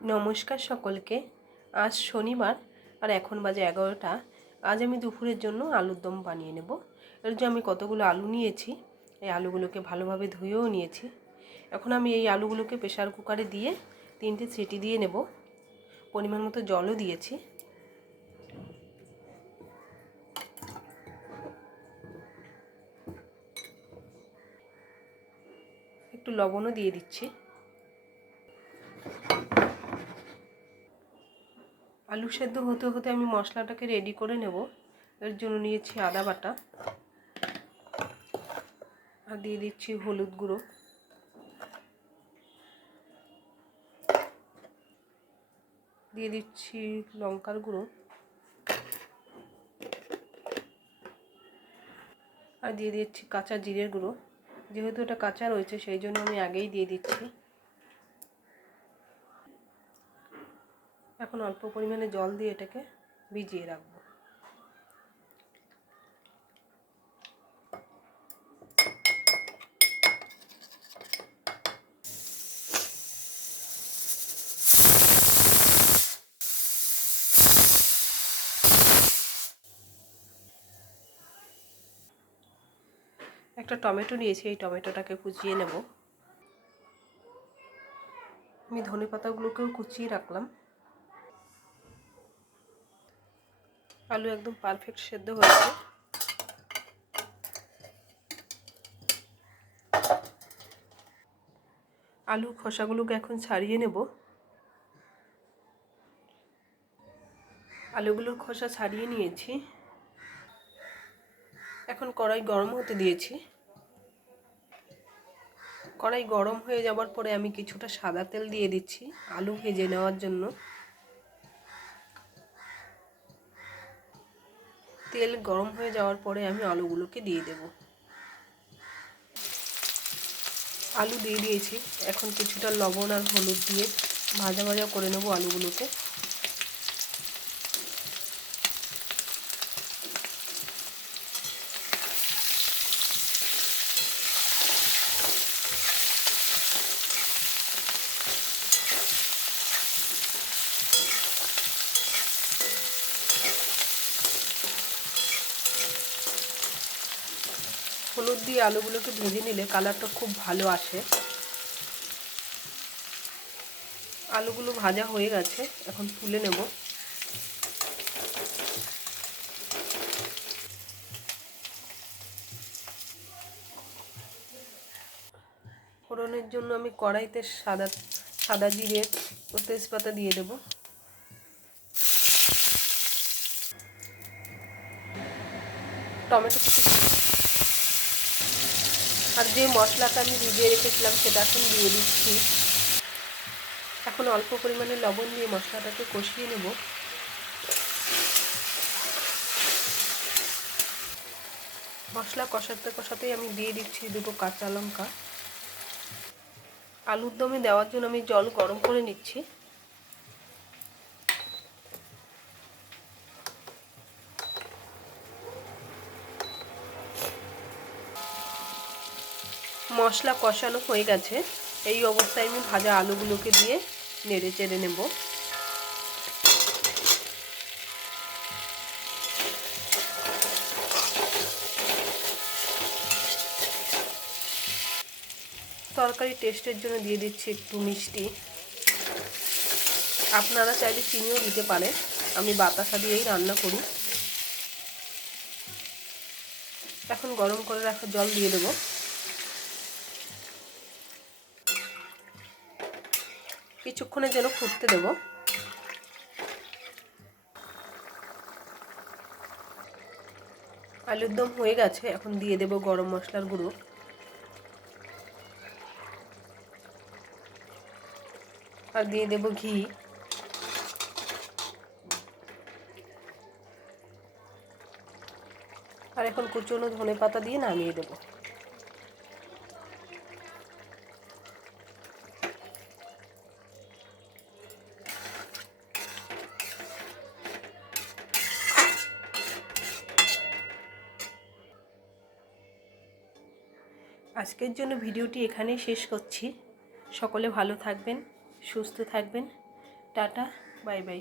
নমস্কার সকলকে। আজ শনিবার আর এখন বাজে 11টা। আজ আমি দুপুরের জন্য আলুর দম বানিয়ে নেব। এর জন্য আমি কতগুলো আলু নিয়েছি, এই আলুগুলোকে ভালোভাবে ধুয়েও নিয়েছি। এখন আমি এই আলুগুলোকে প্রেসার কুকারে দিয়ে 3টে সিটি দিয়ে নেব। পরিমাণ মতো জলও দিয়েছি। একটু লবণও দিয়ে দিচ্ছি। আলু সেদ্ধ হতে হতে আমি মশলাটাকে রেডি করে নেব। এর জন্য নিয়েছি আদা বাটা, আর দিয়ে দিচ্ছি হলুদ গুঁড়ো, দিয়ে দিচ্ছি লঙ্কার গুঁড়ো, আর দিয়ে দিচ্ছি কাঁচা জিরের গুঁড়ো। যেহেতু এটা কাঁচা রয়েছে সেই জন্য আমি আগেই দিয়ে দিচ্ছি। এখন অল্প পরিমাণে জল দিয়ে এটাকে ভিজিয়ে রাখবো। একটা টমেটো নিয়েছি, এই টমেটোটাকে কুচিয়ে নেব। আমি ধনেপাতাগুলোকেও কুচিয়ে রাখলাম। আলু একদম পারফেক্ট সেদ্ধ হয়েছে। আলুর খোসাগুলোকে এখন ছাড়িয়ে নেব। আলুগুলোর খোসা ছাড়িয়ে নিয়েছি। এখন কড়াই গরম হতে দিয়েছি। কড়াই গরম হয়ে যাওয়ার পরে আমি কিছুটা সাদা তেল দিয়ে দিচ্ছি আলু ভেজে নেওয়ার জন্য। তেল গরম হয়ে যাওয়ার পরে আমি আলুগুলোকে দিয়ে দেব। আলু দিয়ে দিয়েছি। এখন কিছুটা লবণ আর হলুদ দিয়ে ভাজা ভাজা করে নেব আলুগুলোকে। হলুদ দিয়ে আলুগুলোকে ভেজে নিলে কালারটা খুব ভালো আসে। আলুগুলো ভাজা হয়ে গেছে, এখন তুলে নেব। ফোড়নের জন্য আমি কড়াইতে সাদা জিরে ও তেজপাতা দিয়ে দেব। টমেটো আর যে মশলাটা আমি ভিজিয়ে রেখেছিলাম সেটা এখন দিয়ে দিচ্ছি। এখন অল্প পরিমাণে লবণ দিয়ে মশলাটাকে কষিয়ে নেব। মশলা কষাতে কষাতেই আমি দিয়ে দিচ্ছি 2টো কাঁচা লঙ্কা। আলুর দমে দেওয়ার জন্য আমি জল গরম করে নিচ্ছি। মশলা কষানো হয়ে গেছে। এই অবস্থায় আমি ভাজা আলুগুলোকে দিয়ে নেড়ে চেড়ে নেব। তরকারি টেস্টের জন্য দিয়ে দিচ্ছি একটু মিষ্টি। আপনারা চাইলে চিনিও দিতে পারেন, আমি বাতাসা দিয়েই রান্না করি। এখন গরম করে রাখা জল দিয়ে দেব। কিছুক্ষণের জন্য ফুটতে দেব। আলুর দম হয়ে গেছে, এখন দিয়ে দেব গরম মশলার গুঁড়ো। আর দিয়ে দেব ঘি। আর এখন কুচনো ধনেপাতা দিয়ে নামিয়ে দেব। আজকের জন্য ভিডিওটি এখানেই শেষ করছি। সকলে ভালো থাকবেন, সুস্থ থাকবেন। Tata, bye bye.